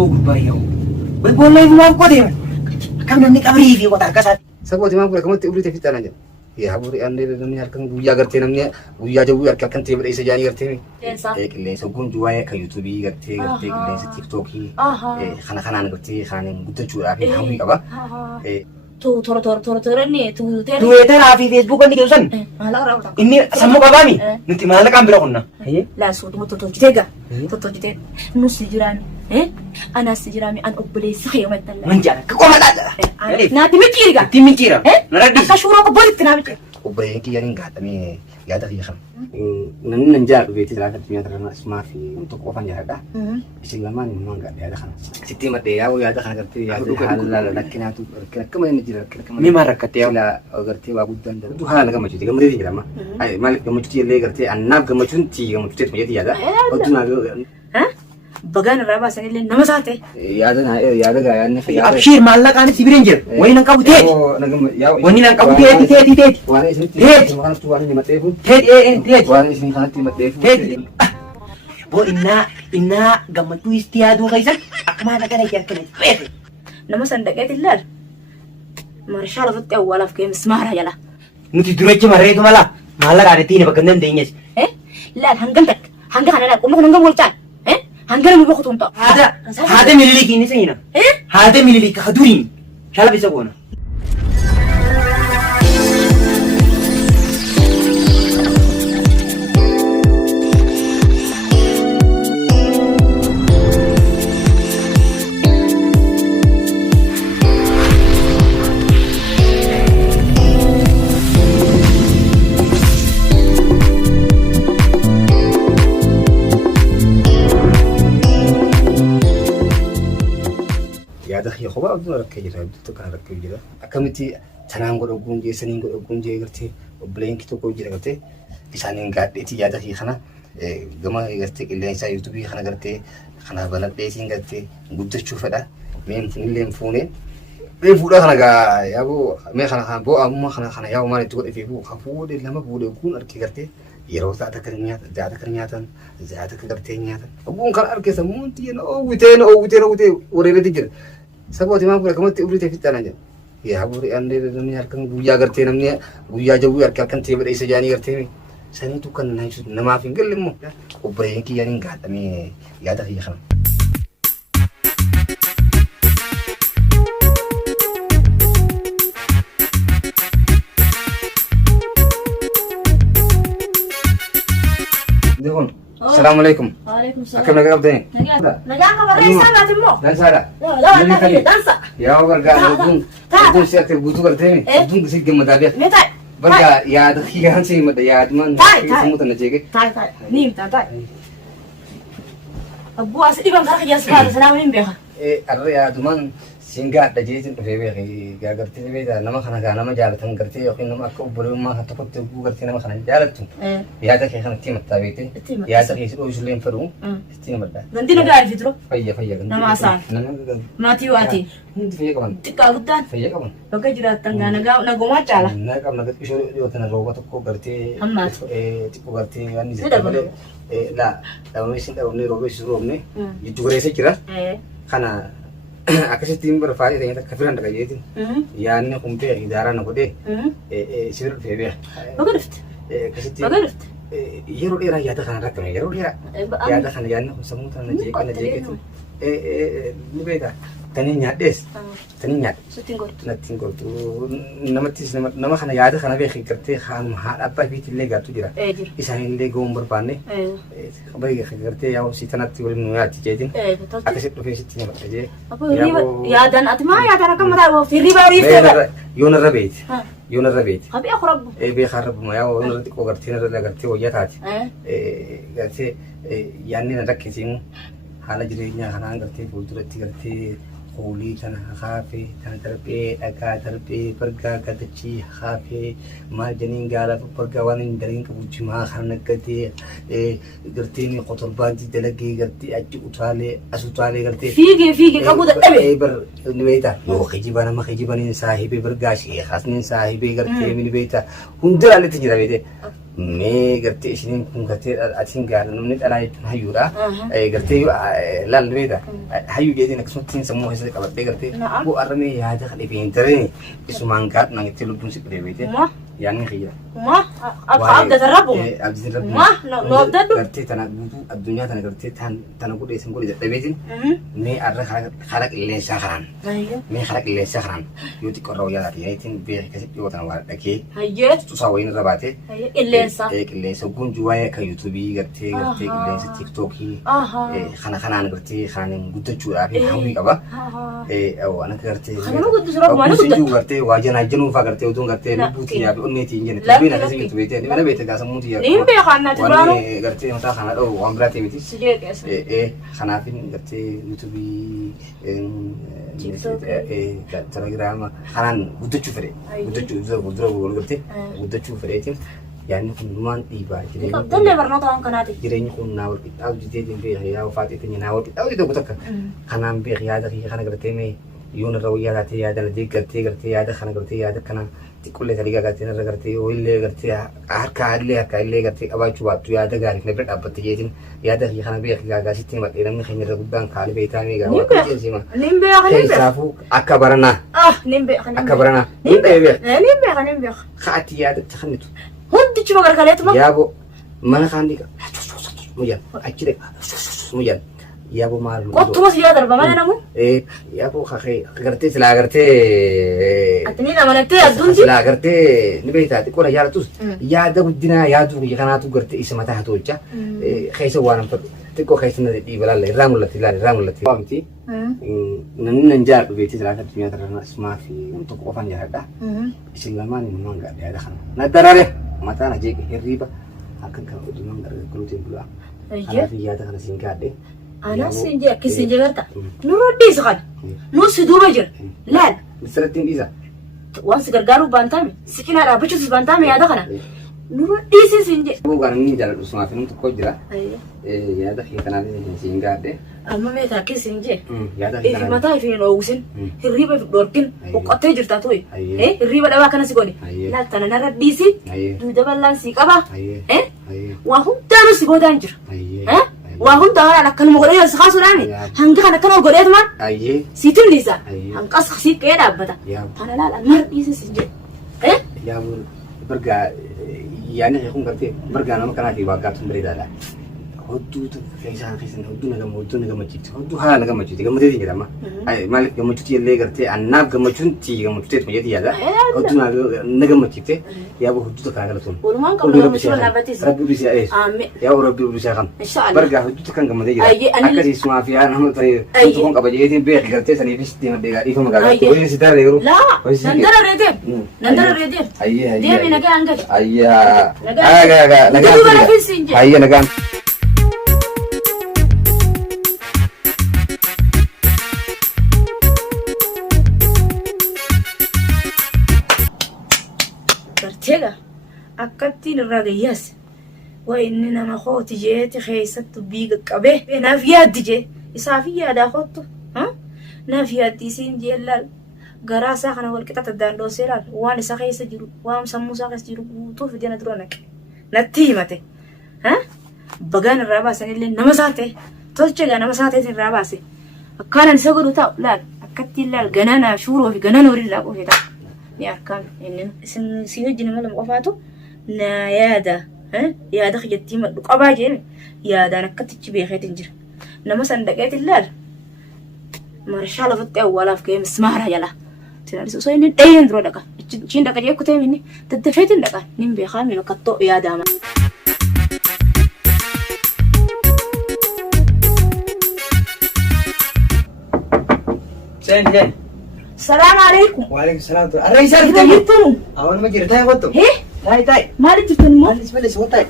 أبو بريو بقول لي ما قديم كم نمني أبري في وتر كسر سبوتي ما بقول كمان تقولي تفيت أنا جا يا أبوري أنا نمني هالكن ويا قرتي نمني ويا جو هالكن كنت يبرئ سجاني قرتي إيه كله سكون جوايا كيوتيوبي قرتي كله تيك توكي خنا أنا قرتي خنا قلت شو أبي حوي كبا تو ترى ني تو ترى تو ترى في فيسبوك عندي كيوسن ما لا رأوا إني سمو كبامي نتي ما لك أمبرا كنا لا سود مو تتوجتها تتوجتها نص جرامي أنا سجرامي أنا أقبل سخي يوم التلا من جانا كم هذا ناتي مكيرة تيمينتيرا نردي كشورة قبل تنامي وبرين كي يعني قاعد أمي قاعد أخي خم ننجار بيتي لا كتبي أترى اسمع في untuk opan ya dah Istilaman memang enggak dia kan siti mate ya ya dah kan kerti ya halal lakin atu kemana ni jira kemana مما ركت يا la kerti wa budan dah tu hal kamu cuti kamu dia lama ay malik kamu cuti le kerti annab kamu cuti kamu cuti menjadi ya dah itu naga ها بقان الرابع سنة اللي نمساته ya dah gaya ni أبشير مالك أنا سيبرينجر وين أنك أبو تيت وين أنك أبو تيت wana isni teh makan tu wana ni mate pun تيت wana isni kan ti mate pun تيت بو إنا قمتو استيادو غيسك أكما لك أنا يكركني نمسا دقيت الليل مرشا رفضت أولا في كيم اسمها يلا نتي درجة مريتو مالا مالك أنا تيني بكندن دينيس لا هنقلتك هنقل أنا لا أمك نقل ولتان هنقل مو بخطون طب هذا مليليك إني سينا هذا مليليك خدورين شالا بيساقونا ya dah ya kau bawa tu rakyat je, tu kan rakyat je lah. Kami ti canang kau dogun je, sening kau dogun je kerti, belain kita kau je kerti. Isanin kat ti ya dah ya kana, gama kerti kalian saya YouTube kana kerti, kana banat desin kerti, butuh cufa dah, mem phone ni fuda kana ga ya bu, me kana bu amma kana ya umar itu kat bu, kafu de lama bu de kun rakyat kerti. Yeroo zaata kanyatan kerti nyatan. Abun kan arke samunti na owwite warere dijir. Sabooti ma kula kamatti ubrite fitana je. Ya aburi ande namni harkan guyyaa gartee namni guyyaa jawwi harka kan tee bada isa jaani gartee sani tu kan na isu nama fi gallimmo obreen ki yanin gaadame yaada fi kham. Dekon. Assalamualaikum. Waalaikumsalam. Akam naga abdeni. نجاك بري سنة تمو Dan sada. لا لا دانسا Ya warga dun siap terbutuh gartee dun kisi gemadabiya. متى Barga ya da khiyan si mada ya man semua tanah jege. تاي نيم تاي أبو أسدي بان كارك ياسفار سلام مين بيها arre ya duman singa da jetin rebe ga garti be da nama khana ga nama jalatan garti yokin nama ko bulu ma ha to bu garti nama khana jalatu ya da ke khana timat tabete ya da ke so usulen faru timat da عندنا قاعد في درو fayya nama asal ما تيواتي fayya kaman تكا قدان fayya kaman بقى جرات تنغا نغا ما تعالى na kam na iso yo tan roba to ko garti Hammat. tipo garti ani Sudah, bale la da me sin da ne roba iso romne yitu gare se kira kana akasi timber faade da kafiran daga yetin ya ne kumpe idara na kode sir febe بقرفت kasi بقرفت yero dera ya da kana rakame yero dera ya da kana ya ne samu tan je kana je ketin ni beda taninya des taninya ستين na tingor tu nama kana ya da kana be khikarte kham ha apa bi tille ga tu dira ايه جر isahin le gombar pane ايه khabari khikarte ya si tanat ti wal nu ya ti jedin ايه تطلع akasi tu fe sitti ma je أبو ريبا يا دان أتما يا دان كم مرة في ريبا ريبا yona rabet ها yona rabet أبي أخرب be kharab ma ya wona ko gartina da garte o yata إيه garte yanni na rakkisin hala jirenya kana garte fuldurati garte quli kana khafi kana tarbe aka tarbe farga katachi khafi ma janin gala farga wanin darin ka buci ma kharna kate garte ni qotor badi dalagi garte aji utale asutale garte فيجي كابودا أبي ber nibeita yo khijibana ma khijibani sahibi bergashi khasnin sahibi garte min beita hundra le tijira bede mee gartee isheen kun gartee atiin gaara namni dhalaa jechuun hayyuudha. Gartee laal beeda hayyuu jeetiin akkasumatti sammuu keessatti qabadhee gartee bu'aarramee yaada kan dhibeen daree isumaan gaadhu naan itti lubbuun si qudhee beekte yaadni xiyya. Abda tarrabu. Abdi tarrabu. No abdadu. Gartee tana guutuu addunyaa tana gartee tana godhee sin godhee dadhabeetiin mee arra hara qilleensaa kanaan mee hara qilleensaa kanaan yoo xiqqoorraa wayyaa taate yaatiin beekee keessatti yoo tana waa dhaqee tusaa wayiin irra baatee qilleensa gunjuu waa'ee kan yuutuubii gartee qilleensa tiiktookii kanaan gartee kanaan guddachuudhaaf hawwii qaba. Waan akka gartee guddisuu gartee waa janaa januufaa gartee utuun gartee lubbuutiin yaabi onneetiin jenne tuubiin akkasii jirtu beekte mana beekte gaasammuutiin yaabi. Niin beekan waan gartee mataa kana dha'u waan biraatee miti. Kanaafin gartee yuutuubii telegiraama kanaan guddachuu fedhe guddachuu dura wal gartee guddachuu fedheetiin yaadni kun dhumaan dhiibaa Dallee barnoota waan kanaati. jireenyi kun naa wal qixxaawu jiteetiin beeka yaa ufaateetiin naa wal qixxaawu tokko takka kanaan beeka yaada kiyya kana gartee mee yoon irra wayyaa taatee yaada na gartee yaada kana gartee yaada kana xiqqullee taligaa gartee irra gartee illee gartee harka illee gartee qabaachuu baattu yaada gaarii na bira dhaabbatte jeetiin yaada kiyya kana beeka gaagaasitti himadhee namni keenya irra guddaan kaali beektaa mee gaa waan qeensima. Niin beeka. Keessaafuu akka baranaa. Niin beeka. Akka baranaa. Niin beeka. Niin beeka. Kaati yaada takhanitu. Hundi cuma gargaleetuma. Yaabo mana kaandi mujan achi de mujan yaabo maal Qottuma siyaa darba mana namu. yaabo khakhay gartee sila gartee Atini namanatti addunti. sila gartee ni beektaati qola yaadatus yaada guddinaa yaadu kanaatu gartee isa mataa hatoocha keessa waan fadhu xiqqoo keessa na dhiibalalla irraa mul'atti waamti namni nan jaadhu beektii sila akka addunyaa tarana ismaa fi tokko qofan jaaladha isin lamaan immoo gaadha yaada kana na darare mataa na jeeqe hirriiba akka kan odumaan gargaaruutiin bulaa kanaaf yaada kana siin gaadhe Ana sinje kisinje garta. Nuruddi sakan. Nusi duba jir. Laal. misrattiin dhiisa Waan si gargaaru baantame. Sikina dhaabachuus baantame yaada kana. Nuruddi sinje. buugaan inni jaaladhu ismaa fi tokko jira yaada kee kanaaf siin gaadhe Amma meetaa kisinje. yaada Ifi mataa ifi hin oowwisin. Hirriiba ifi dhorkin. Boqqottee jirtaa tuyi. Hirriiba dhabaa kana si godhe. Laal tana narra dhiisi. Duuda bal'aan si qaba. Waa hundaanuu si boodaan jira. Waa hundaa akkanuma godhee yoo si kaasuudhaan hanga kana akkana godheetumaan siitiin dhiisa. Hanqas si qe'ee dhaabbata. Kana laal amma dhiisi sinje. yaabuu bargaa yaadni kee kun gartee bargaa nama kanaatiif waaqaatuun bareedaadha. Hodduu keessaan keessan hodduu na gammachiifti hodduu haala na gammachiifti gammadeetiin jedhama. Maaliif gammachuuti illee gartee annaaf gammachuun tii gammachuuteetuma jeeti yaada. Hodduu na gammachiifte yaabuu hodduu takkaa galatuun. Walumaan qabu gammachuu dhaabbatis. Rabbi bisaa ees. Yaabuu rabbi bisaa kam. Bargaa hodduu takkaan gammadee jira. Akkasii sumaa fi yaa nama ta'e tokkoon qaba jeetiin beeki gartee saniifis deemadhee dhiifa magaalaa. Wayii si daree yeroo. Laa nandara reedeem. Nandara reedeem. Deemi nagaa hangati. Nagaa nagaa. Barteega akkattiin irraa gayyaas waa inni nama kooti jeeti keessattu biiga qabee naaf yaaddi jee isaaf yaadaa kottu naaf yaaddi isiin jeellaal garaa isaa kana walqixata daandoosee laal waan isa keessa jiru waan sammuu isaa keessa jiru guutuu fidee na dura naqe natti himate bagaan irraa baasanillee nama isaa ta'e tolchegaa nama isaa ta'e irraa baase akkaanan isa godhu ta'u laal akkattiin laal ganana shuuroo fi ganana horii laa qofee ta'a. Ni arkaan inni si wajjin mala qofaatu na yaada yaada xiyyatii maddu qabaa jeen yaadaan akkatichi beekeetiin jira nama san dhaqeetiin laal marshaa lafatti awwaalaaf ga'ee mismaara jala tinaalis osoo inni dhayeen dura dhaqa ichiin dhaqa jee kutee minni daddafeetiin dhaqa nin beekaa mi bakkattoo yaadaama. Sen. Salam alaikum. Waalaikum salaam. Arraysaa Kita gitu. Awan ma jirta kottu. Tai. Mari jirtan mo. Malis malis wotai.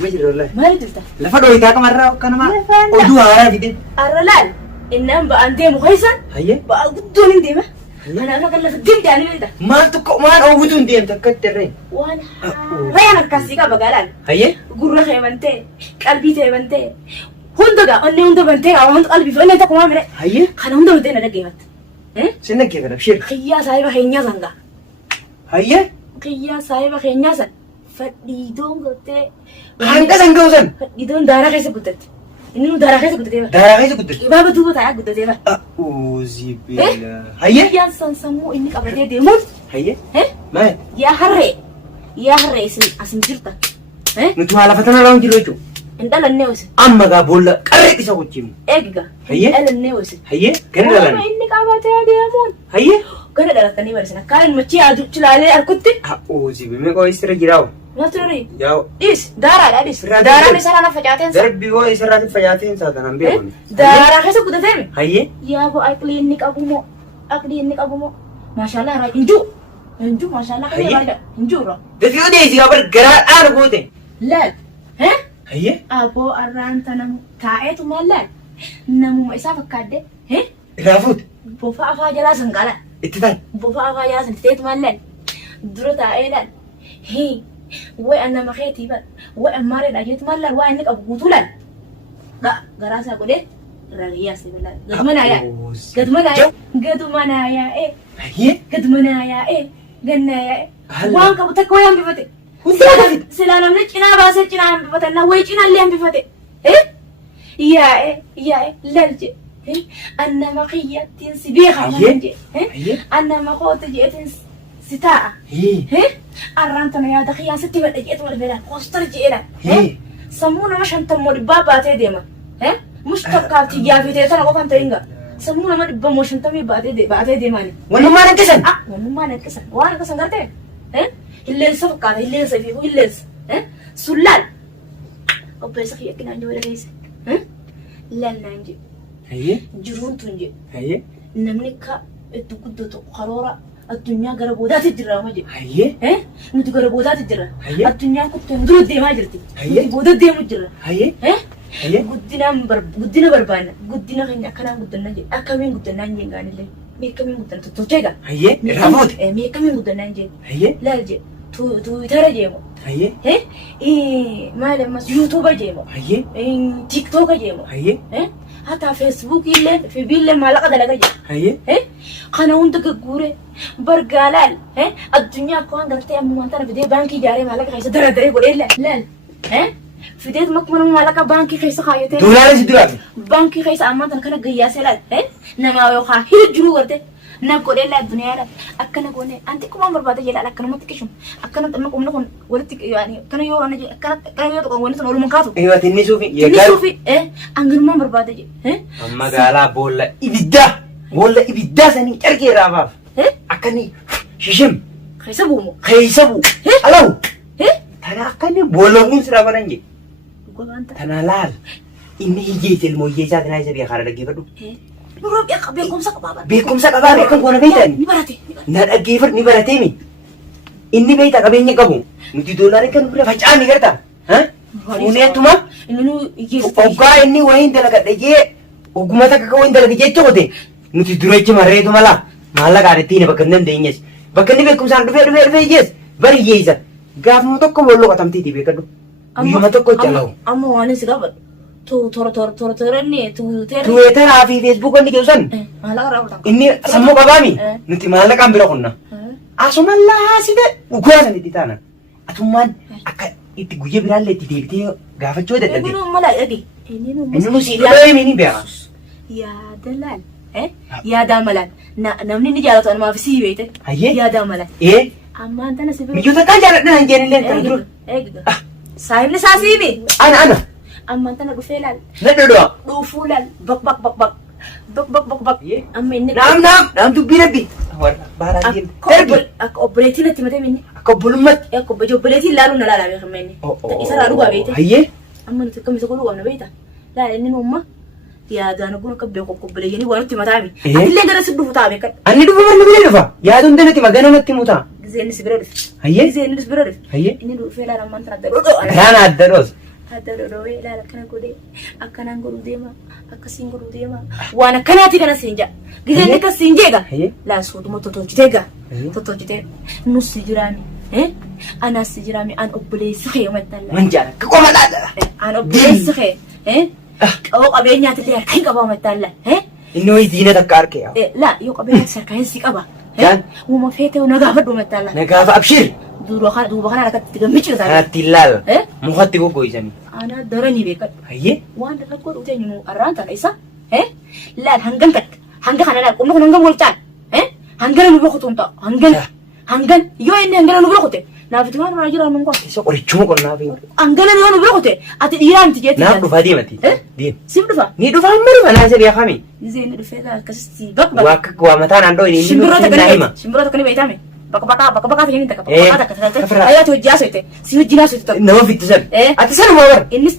Ma jirta wallahi. Mari jirta. Lafa dhohitaa kamarraa kanama oduu haaraa fide. Arralaal innaan ba'aan deemu keessan Hayyee. ba'a guddoon hin deema. Kanaaf akka lafa dindaanii beekta. Maal oowwitu hin deemta akka itti irreen. Waan rayaan akkasii qaba gaalaan. Hayyee. Gurra kee bantee qalbii tee bantee hunda gaa onnee hunda bantee waan qalbii fi onnee tokko maa mire. Hayyee. Kana hunda bantee na dhaggeeffatta. Sinna kee kana bishir. Qiyyaa saahiba keenyaa san gaa. Hayyee. Qiyyaa saahiba keenyaa san Fadhiidoon gootee. Hanga sanggausan. Fadhiidoon daaraa keessa guddate. Inni nu daaraa keessa guddatee bara. Darah kaisa guddet. Baaba duuba taa'aa guddatee bara. Uzi billah. Hayye? Guyyaan san sammuu inni qabatee deemuun. Hayye? Maal? Yaa harree. Yaa harree asin jirta. Nuti waa lafa tana lawan jiru jechuudha. Hin dhalannee wasi. Amma gaa boolla qarree isa wajjin. Eegiga. Hayye? Hin dhalannee wasi. Hayye? Gana dhalan. Inni qabatee deemuun. Hayye? Gana dhalatanii barsiisa. Kaan machii yaadu cilaalee harkutti. Uzi billah kau istirahat jirau. Maaltu duri? Jauh. Is daaraadha is. Sirraa Daaraan isaa lafa facaateen. Darbi kau istirahat fayatin saat tanam beekun. Daaraa keessa guddateemi. Hayye? Yaa bo aqlii inni qabu moo? Aqlii inni qabu moo? Maashaallah irraa hinjuu. Hinjuu maashaallah kan Hayye? bareeda. Hinjuu irraa. Dati kau desi kabar gerak goote. Laal. Hayye? Aboo arraanta namu taa'eetu maal laal? Namuma isaa fakkaadde. Raafut. Bofa afaa jalaa sanqala. Itti tan. Bofa afaa jalaa sanqiteetu maal laal? Dura taa'ee laal. Way annama keetii bal. Way ammaareedha jeetu maal laal? Waa inni qabu guutuu laal. Garaasaa godhee irraa giyyaasee laal. Gaduma naa yaa'e. Gaduma naa yaa'e. Gaduma naa yaa'e. Hayye? Gaduma naa yaa'e. Gannaa yaa'e. Halla. Waan qabu takka way hambifate. Silaa namni cinaa baasee cinaa hambifatannaa way cinaallee hambifate. Yaa'e laal je. Annama kiyyattiin si beekaa malan je. Annama koota jeetiin si taa'a. Arraan tana yaada kiyyaan sitti madha jeetu mal beelaan koostar jeedhaan. Sammuu nama shantammoo dhibbaa baatee deema. Mush tokkaaf xiyyaafitee tana qofaan ta'inga. Sammuu nama dhibbamoo shantamii baatee deemaani. Wannummaan hanqisan. Wannummaan hanqisan. Waan hanqisan gartee? Hilleensa fakkaata hilleensa fi hilleensa. Sun laal. Obboleessa kiyya akkinaan jee wala keessa. Laal naan jee. Hayye? Jiruun tun jee. Hayye? Namni ka itti guddatu karoora addunyaa gara boodaatti jira ama jee. Hayye? Nuti gara boodaatti jira. Hayye? Addunyaan kuttee dura deemaa jirti. Hayye? Nuti booda deemu jira. Hayye? Hayye? Guddina barbaanna. Guddina keenya akkanaan guddanna jee. Akkamiin guddannaan jee gaanillee. Meeqamiin guddanna tottolcheega. Hayye? Raafut. Meeqamiin guddannaan jee. Hayye? Laal jee. Tuwitara jeemo. Hayye? Maal ammas yuutuuba jeemo. Hayye? Tiktooka jeemo. Hayye? Hatta feesbuuk illee fiibiillee maallaqa dalaga jee. Hayye? Kana hunda gagguure bargaalaal addunyaa akka waan gartee ammumaan tana fidee baankii ijaaree maallaqa keessa daradaree godhee laal. Fideet makkuma nama maallaqa baankii keessa kaayatee. Doolaara si duraati. Baankii keessa ammaan tana kana gayyaasee laal. Namaa yookaan hira jiruu gartee. Na godhee laal duniyaadha. Akkana goone anti kumaan barbaada jedhaan akkanumatti qishuun. Akkana xanna qomna kun walitti yaani akkana yoo ana jedhe akkana yoo tokko wanti sun oolumaan kaatu. Tinni suufi. Tinni suufi anganumaan barbaada jedhe. Magaalaa boolla ibiddaa. Boolla ibiddaa sanii carqee irraa baaf. Akkani shishim. Keessa buumu. Keessa buu. Alawu. Tana akkani boolla kun sirraa banan je. Tana laal. Inni hiyyeeti ilmoo hiyyee isaa tanaa isa beekaa dhaggeeffadhu. Nuroo beekumsa qabaa. Beekumsa qabaa beekan koona beektan. Ni barate. Na dhaggeeffadhu ni barateemi. Inni beektaa qabeenya qabu. Nuti doolaara kan bira facaanii garta. Fuuneetuma. Inni nu hiyyeessu. Oggaa inni wayiin dalagadha jee ogummaa takka kan wayiin dalage jechuu qote. Nuti dureechi marreetu mala. Maallaqaan ittiin bakka hin dandeenyes. Bakka inni beekumsaan dhufee jees bari hiyyeessa. Gaafuma tokko bolloo qatamtiiti beekadhu. Guyyuma tokko calaa'u. Amma waan si gaafadhu. Tuweetaraa fi feesbuuk wanni jedhu san. Inni sammuu qabaami. Nuti maallaqaan bira qonna. Asuma laasite dhugaa san itti taana. Atummaan akka itti guyya biraallee itti deebitee gaafachuu dadhabde. Inni nu mala dhagi. Inni nu si dhaga'ee ni beeka. Yaada laal. Yaada malaan. Namni ni jaalatu anumaaf sii beekte. Hayyee. Yaada malaan. Ammaan tana si beekte. Mijoota kan jaalladhan hin jeenillee kan dura. Saahibni isaa sii beekte. Ana. Ammaan tana dhufee laal. Na dhodhoo. Dhuufuu laal. Bak. Amma inni. Naam dubbii rabbi. Baaraan deemu. Darbi. Akka obboleettiin natti matee minni. Akka obbolummatti. Akka obboleettiin laaluun na laalaa beekamne inni. Isarraa dhugaa beekte. Hayyee. Amma nuti akkamitti godhuu qabna beekta. Laala inni nuumma yaadaan kun akka beeku obboleeyyanii waan nutti mataami. Atillee gara si dhufu ta'a beekan. Anni dhufu marni bira dhufa. Yaaduun danatti magana natti mutaa. Gizeenni si bira dhufe. Hayyee. Gizeenni si bira dhufe. Hayyee. Inni dhufee laala ammaan tana adda dhodhoo. Garaan adda dhoos. Adda dhodhoo laala akkana godhee akkanaan godhuu deema akkasiin godhuu deema waan akkanaati kana siin jaa. Gizeenni akkas siin jeega. Laala sooduma tottolchitee gaa. Tottolchitee nus si jiraami. Anas si jiraami an obboleessi kee mattalla. Man jaala ka qoma dhaadha. An obboleessi kee. Qaboo qabeenyaati illee harka hin qabaa mattalla. Inni wayii diina takka harkee. Laa yoo qabeenyaati harka hin si qaba. Jaan. Uuma feetee na gaafadhu mettaalla. Nagaafa abshir. Duuba kana akkatti gammichi isaa. Kanatti ilaala. Mukatti goggoysanii. Ana daranii beekadhu. Hayyee. Waan dargaggoo dhufee nu arraan tana isa. Laal hangan takka. Hanga kana laal qomna kun hangan wal caala. Hangana nu boqotu hin ta'u. Hangan yoo inni hangana nu boqote. Naafiti waan irraa jiran nun qofa. Isa qorichuma qonnaa fi. Hangana yoo nu boqote ati dhiiraan miti jeetti. Naaf dhufaa deemati. Deem. Sim dhufa. Ni dhufaa hin dhufa naasee beekami. Izeen dhufee akkasitti bakka. Waa mataan handoo inni Shimbirroota kan beekame. Bakka fi inni takka. Bakka takka. Ayyaati hojii haasofte. Si hojii haasofte. Nama fittisan. Ati sanuma bar. Innis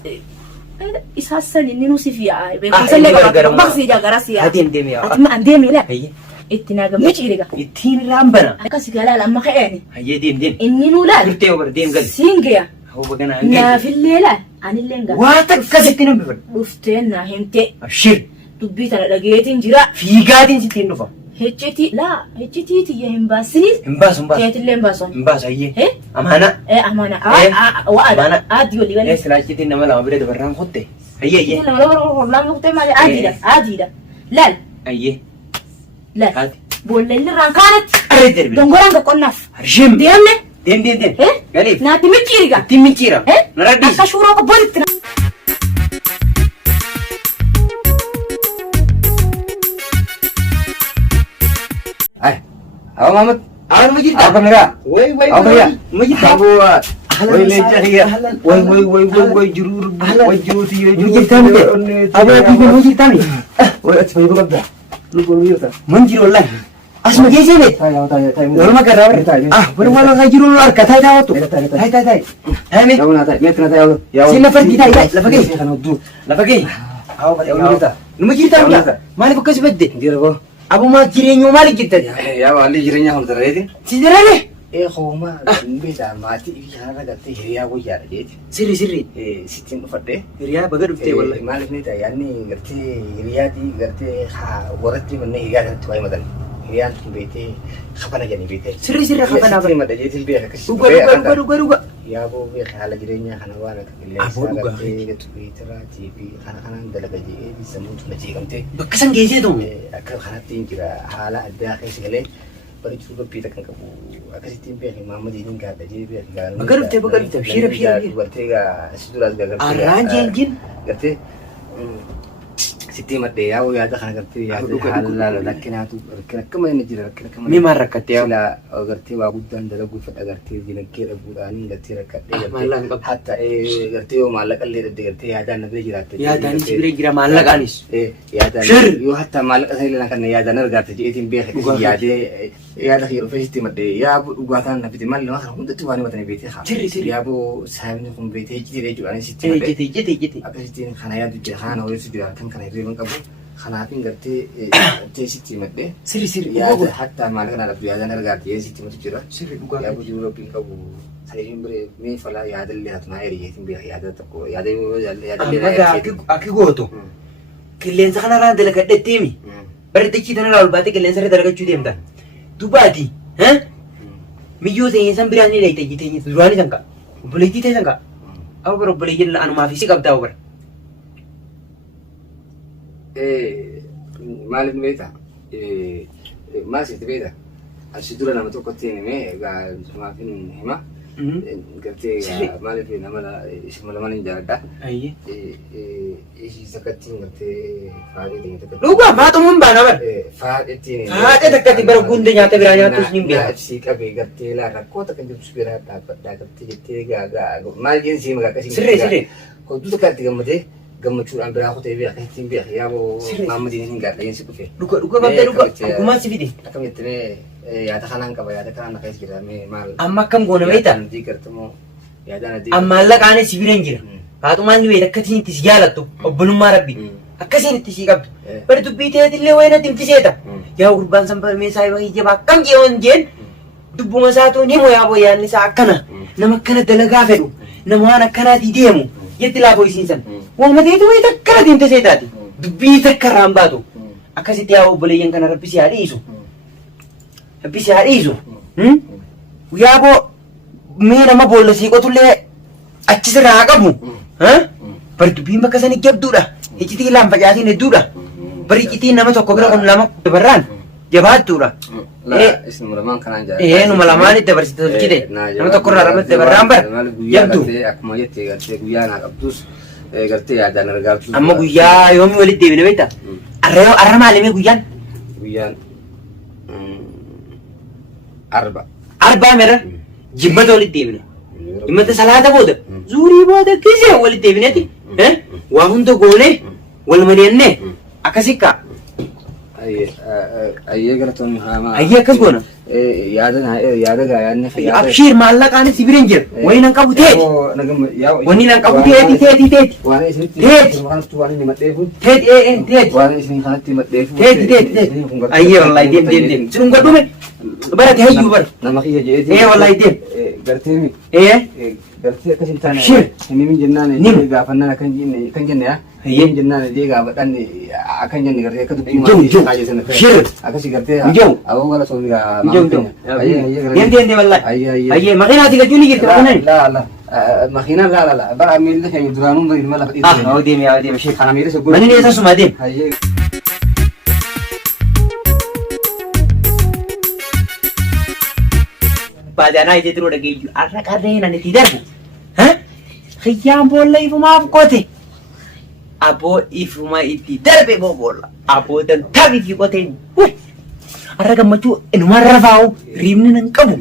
isaa san inni nu si fi'a. Beekumsa illee qaba. Bakka si jaagara si yaa. Adeem deemee yaa. Ati ma andeemee laa. Hayyee. Itti naa gammichi dhiiga. Ittiin raambana. Akkasi galaa lamma ka'eeni. Hayyee deem. Inni nu laal. Turtee yoo bar deem gali. Siin gaya. Hoo baganaa hin galu. Naafillee laal. Anillee hin galu. Waa akkasitti nan bifadhu. Dhuftee naa himtee. Abshir. Dubbii tana dhageetiin jira. Fiigaatiin sittiin dhufa. Heccitii tiyya hin baasiniis. Hin baasu. Teetillee hin baasu. Hin baasu hayyee. Amaana. Amana. Waadha. Aadii walii galee. Silaachitiin nama lama bira dabarraan kotte. Hayyee. Nama lama kuttee maali? Aadiidha. Laal. Hayyee. Laal. Boolla inni irraan kaanatti. Arree darbe. Dongoraan qonnaaf. Harshim. Deemne. Deem. Galiif. Naatti micciiriga. Ittiin micciira. Naraddiis. Akka shuuroo qobbolitti. Ay, apa Muhammad? Awal majid. Apa mereka? Woi. Apa ya? Majid. Abu, woi lecah ya. Woi jurur. Woi jurur dia. Majid tani deh. Apa yang majid tani? Woi atas bayi bukan dah. Lu baru lihat tak? Manjir Allah. Asma gese bet. Tanya. Lalu makan apa? Baru malam ngaji dulu ar kata tahu tu. Tai. Hai me. Kamu nanti, lihat nanti ya. Sini nafas kita ya. Lapagi. Kan Lapagi. Aw, ya kita. Nu majid tahu tak? Mana bekas bet deh. Dia apa? Abu ma jireenyu maal jetta? Ya, wali jirenya hon terade. Sidirane? Khoma, beda mati ihana gatte hiriya go yara jeti. Sirri. Sitin ufadde. Hiriya baga dhufte wallahi. Maalif ni ta yanni garte hiriyaati garte waratti manne hiriyaa kan tuwai madan. Hiriyaan tun beete khafana jani beete. Sirri khafana ba. Mada jeti beeka kasi. Duga. Yaabo beeka hala jireenya kana waan akka qilleensa garte Twittera TV kana dalaga jee samuutu na jeegamte. Bakka san geessee ta'u. Akka kanatti jira haala addaa keessa galee barichuu gabbii takkan qabu akkasittiin beeki Maamadiin gaadha jee beeki gaadha. Bakka dhufte bishira. Dubartee gaa si duraas gagartee. Arraan jeenjin. Gartee sitti maddee yaa'u yaada kana gartee yaada haala lakkinaatu rakkina inni jira rakkina. Mi maal rakkattee yaa'u? Sila gartee waa guddaan dalaguu fedha gartee dinagdee dhabuudhaanii gartee rakkadhee Maallaqa qabu. hatta gartee yoo maallaqa illee dhabde gartee yaadaan na bira jiraatte. Yaadaan si bira jira maallaqaanis. Yaadaan yoo hatta maallaqa sana illee kan yaadaan argaate jeetiin beeka yaadee yaada kiyya dhufee sitti maddee yaabuu dhugaataan na fite maal nama kana hundatti waan himatanii beekee haa. Sirri. Yaabuu saayibni kun beekee jitee jechuudhaan sitti maddee. Jete. Akkasittiin kana yaadu jira kana walitti jiraatan kana hirriban qabu. Kanaafin gartee sitti maddee. Sirri. Yaada hatta maallaqa na dhabdu yaadaan argaate jee sitti matu jira. Sirri dhugaa. Yaabuu jiru rabbiin qabu. Saayibni bire mee falaa yaada illee hatunaa hiriyeetiin beeka yaada tokko yaada illee. Akki gootu. Qilleensa kanarraa dalagadheettiimi. Bari dachii tanarraa ol baatee qilleensa irra dalagachuu deemta. Dubaati. Miyyoo ta'ee san biraan ni dheeyite jitee duraanii san ka'a. Obboleettii ta'e san ka'a. Amma bara obboleeyyiin anumaa fi si qabdaa bara. Maaliif beektaa? Maal sitti beektaa? Asii dura nama tokkotti himee egaa maaf hin hima. Gartee maaliif nama lamaan hin jaalladha. Ishii sakkattiin gartee faadhee ta'e takka. Dhugaa maaxumuun baana bara. Faadheettiin. Faadhee takkatti bara gunda nyaata biraa nyaatus ni beeka. Achii qabee gartee laa rakkoota kan jirtu biraa dhaabbadhaa gartee jettee gaagaa maal jeensi maqaa akkasii. Sirri. Kodduu takkaatti gammadee. Gammachuudhaan biraa kutee beeka ittiin beeka yaaboo Maamadiin hin gaadha jeensi dhufe. Dhugaa qabdee dhugumaan si fide. Akkam jettee yaada kanaan qaba yaada kanaan akka jira maal. Amma akkam goona beektaa? Maallaqaanis si bira hin jira. Faaxumaan ni beekta akkasiin itti si jaalattu obbolummaa rabbi. Akkasiin itti si qabdu. Bari dubbii ta'eetillee wayina dimtiseeta. Yaa gurbaan san barmee isaa yoo hijjaba akkam jeewoon jeen dubbuma isaatu ni moyaa boyaan isaa akkana nama akkana dalagaa fedhu nama waan akkanaatii deemu jetti laafoo isiinsan. Waanuma ta'eetu wayita akkana dimtiseetaati. Dubbii takka irraan baatu. Akkasitti yaa obboleeyyan kana rabbi si haa dhiisu. Rabbi si haa dhiisu. Yaaboo mee nama boolla siiqotullee achisirraa qabu. Bari dubbiin bakka sani jabduudha. Iccitii laan facaatiin hedduudha. Bari iccitiin nama tokko bira kun lama dabarraan jabaattuudha. لا اسمه لمان كان جاي إيه نما لمان إنت برسيت كده نما تقرر رمت برامبر يبدو أكما يتي قلتي قيانا قبضوس قلتي يا جانا رجعت أما قيا يومي ولد ديبنا بيتا أرم على مي قيان قيان 4 مرة جمة ولد ديبنا جمة سلاطة بودا زوري بودا كيسه ولد ديبنا تي وهم تو قولي والمرينة أكاسيكا أيه قلتهم هما أيه كسبونا yaada gaayaan abshir maallaqaa ani sibirin jira wani nan qabu teeti wani nan qabu teeti waan isin kanatti waan inni madheefu teeti waan isin kanatti madheefu teeti ayyee wallahi deem sinun godhume barate hayyuu bara nama kiyya jeeti wallahi deem garteemi gartee akkasin taane himimin jennaan gaafannaan kan jenne yaa hiyyeem jennaan jee gaafadhaan akkan jenne gartee akka dubbii akkasi gartee aboo gala soomi gaa deem wallahi ayyee makiinaati gajuuni jirti makiinaan makiinaan la bara miilli keenya duraanuu bari mala fadhiitu deem shee kana miilli soggoo manni neesa suma deem baadiyyaa ijee turuu dhageeyyu arra qarreen ani itti darbu khiyyaan boolla ifumaaf qote aboo ifuma itti darbe boo boolla aboodan tabiifi qoteen arra gammachuu inumaan rafaa'u riibni nan qabu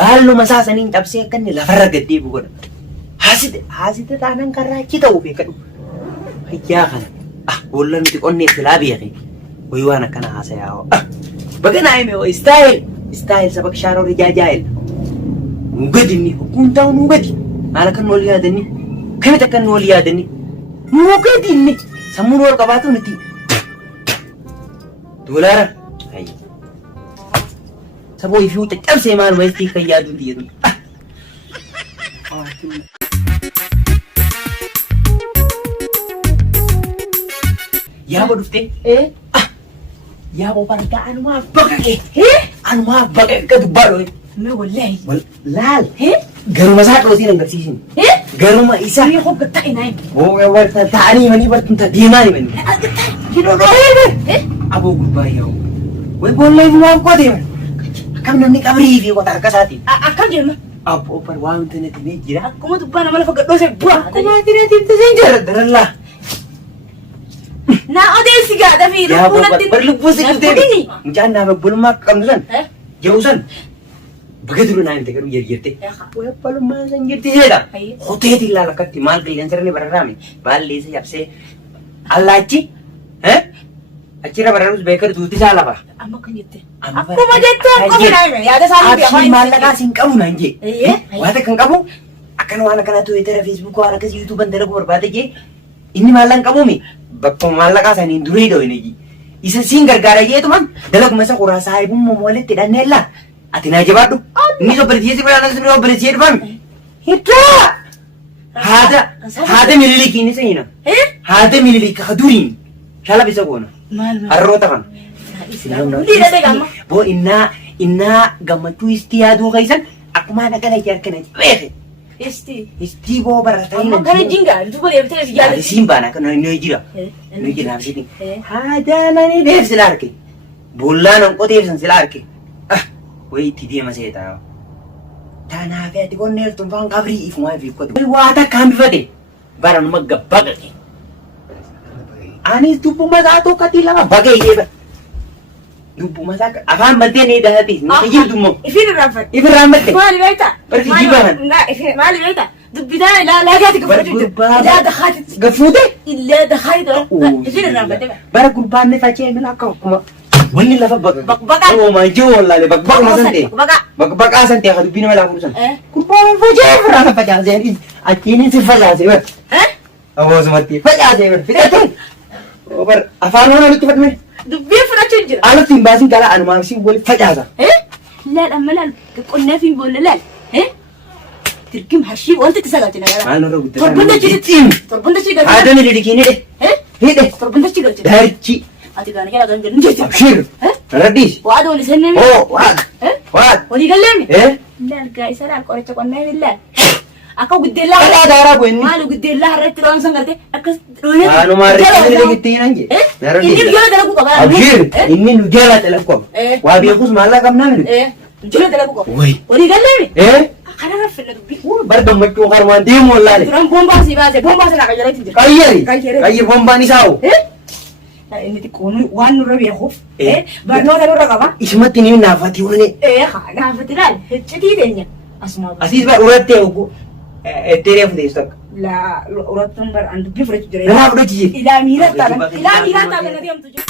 baalluma saasaniin cabsee akka inni lafarra gaddeebu godha haasite taanaan karraachi ta'uu beekadhu khiyyaa kana boolla nuti qonneef filaa beeke wayi waan akkana haasayaa baganaa hime istaayil sabak shaaroo rijaajaail nugadi inni hukkuun ta'u nugadi maal akka nu wal yaadanni kamit akka nu wal yaadanni nugadi inni sammuun wal qabaatu nuti doolaara saboo ifii caccabsee maaluma istii kan yaaduu diyyatu yaaba dhufte yaaba bargaa anumaaf baqaqe akka dubbaadho ما والله laal garuma isaa dhootiin agarsiisin garuma isaa يا خوب قطعي نايم warta ta'anii manii bartumta deemaa himanii aboo gurbaa yaa'u way boolla ifumaaf qote akkam namni qabrii fi qota harka isaatiin أكم جمع aboo bar waan tanatti mee jira كم تبانا ملا فقط دوسة بوا akkuma atireetiin taseen jaaladdarallaa نا أدي سجادة في yaa ربنا bar lubbuu si qiltee mucaan naa babbalummaa qabnu san jedhu san baga duru naa himte garuu jirte way babbalummaa san jirti jedha hoteeti ilaala akkatti maal qilleensarni bararraame baalleessa cabsee allaachi achirra bararus beekar duuti isaa lafa أما كن جت أكما جت أكما نايم يا ده سامي abshii maallaqaa siin qabu naan jee waata kan qabu akkana waan akkana Twitter Facebook waan akkas YouTube dalagu barbaade jee inni maallan qabuumi bakka maallaqaa saniin durii dho'ine isa siin gargaara jeetuman dalaguma isa qoraa saahibummaa walitti hidhanneella ati naa jabaadhu inni sobbalisiisi biraan inni sobbalisiisi dhufan hiddaa haada mililikii ni seenina haada mililika kaduriin shala bisa goona harroota kan boo innaa gammachuu istii yaaduu keessan akkuma dhagala jarkana beeke istii boo baratanii أما كان جينجا تقول يا بتعرف يا isiin baana kan inni jira inni jira absiitiin haadaalanii deef sila arke bollaan an qoteef san sila arke way itti deema seetaa taanaaf ati qonneertuun faan qabrii ifumaa fi qote way waa takka hambifate bara numa gabbaqaqe anis dubbuma isaa tokkotti lama baqeeyee bara dubbuma isaa afaan maddee ni dahati ni jibdummoo فين الرافد ifirraan madde مالي بيتا بركي جيبها. لا مالي بيتا دبيتا لا قاعد تقفل لا دخلت gafuute إلا دخلت فين الرافد bara gurbaan ni facee min akka akkuma wanni lafa Baqbaqaa. majoo wallaalee baqbaquma san ta'e baqbaqaa san ta'e dubbii nama laafu san gurbaan facee firaan facaasee achiin si facaasee bar awoosumatti facaasee bar fidhatun bar afaan waan walitti fadhame دبي فراتش جرا alatti hin baasin galaa anumaan si walitti facaasa لا أما لا قلنا في بقول لا تركم هالشيء وأنت تسألتنا maal nurra guddatan تربنا شيء ittiin تربنا شيء haada mililikii hidhe hidhe تربنا شيء daarichi أتي كان كذا كان جنجة abshir raddiis وعد ولا سنة waad ولي قال لي eh لا الجاي سلام قريت قلنا بالله أكو قد الله alaa daaraa bu'inni ماله قد الله رأيت رأون سنقرتي أكس anumaan riqqii mililikii ittiin hanje إني بيجوا ده لكم كمان abshir inni nu jaalata lakkoma waa beekus maallaqa qabnaa miti. Jula dalagu ko. Wayi. Walii galleemi. Kana raffinna dubbii. Bar gammachuu harmaan deemu wallaale. Duraan bombaa si baase bombaa sana qayyarati jira. Qayyari. Qayyari. Qayyar bombaan isaa hoo. Inni xiqqoon waan nurra beekuuf. Barnoota nurra qaba. Isumatti ni naafati wani. Naafati laal heccitii teenya. Asuma. Asiis bar urattee obbo. Etteeree fuudhee takka. La urattuun bar an dubbii fudhachuu jira. Namaa fudhachi jira. Ilaa miiraa ta'a. Ilaa miiraa ta'a.